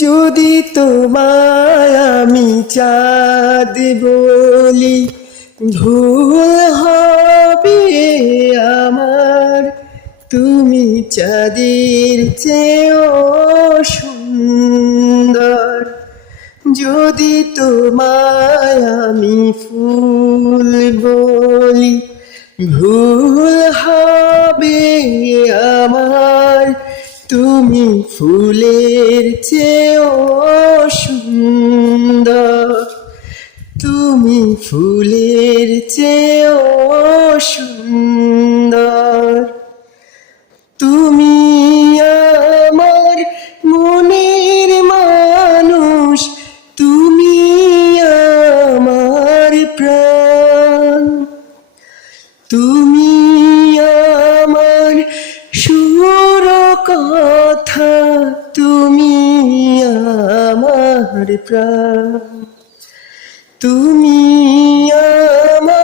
যদি তোমায় আমি চাঁদ বলি, ভুল হবে আমার। তুমি চাঁদের চেয়েও সুন্দর। যদি তোমায় আমি ফুল বলি, ভুল হবে আমার। তুমি ফুলের চেয়েও সুন্দর। তুমি ফুলের চেয়েও সুন্দর। তুমি আমার মনের মানুষ, তুমি আমার প্রাণ। তুমি আমার সুর কথা, তুমি আমার প্রাণ। তুমি